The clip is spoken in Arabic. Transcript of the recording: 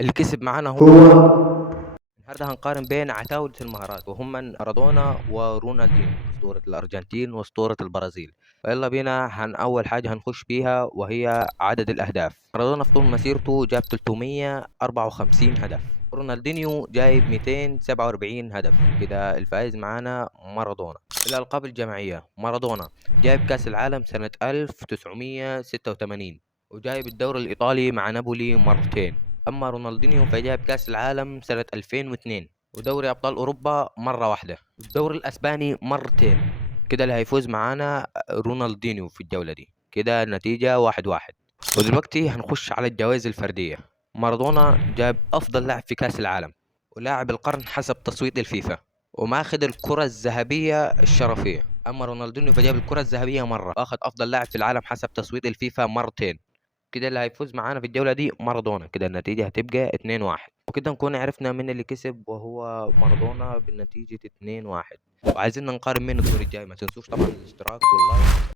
اللي كسب معانا هو هو النهارده هنقارن بين عتاولة المهارات وهم مارادونا ورونالدينيو، أسطورة الأرجنتين وأسطورة البرازيل. فيلا بينا، أول حاجة هنخش بيها وهي عدد الأهداف. مارادونا في طول مسيرته جاب 354 هدف، رونالدينيو جايب 247 هدف. كده الفائز معانا مارادونا. الألقاب الجماعية، مارادونا جايب كأس العالم سنة 1986، وجايب الدوري الإيطالي مع نابولي مرتين. أما رونالدينيو فجاب كأس العالم سنة 2002 ودوري أبطال أوروبا مرة واحدة والدوري الأسباني مرتين. كده اللي هيفوز معانا رونالدينيو في الجولة دي. كده النتيجة 1-1. ودلوقتي هنخش على الجوائز الفردية. مارادونا جاب أفضل لاعب في كأس العالم ولاعب القرن حسب تصويت الفيفا، وماخذ الكرة الذهبية الشرفية. أما رونالدينيو فجاب الكرة الذهبية مرة، وأخذ أفضل لاعب في العالم حسب تصويت الفيفا مرتين. كده اللي هيفوز معانا في الجولة دي مارادونا. كده النتيجة هتبقى 2-1، وكده نكون عرفنا مين اللي كسب، وهو مارادونا بالنتيجة 2-1. وعايزين نقارن مين الدور الجاي. ما تنسوش طبعا الاشتراك واللايك.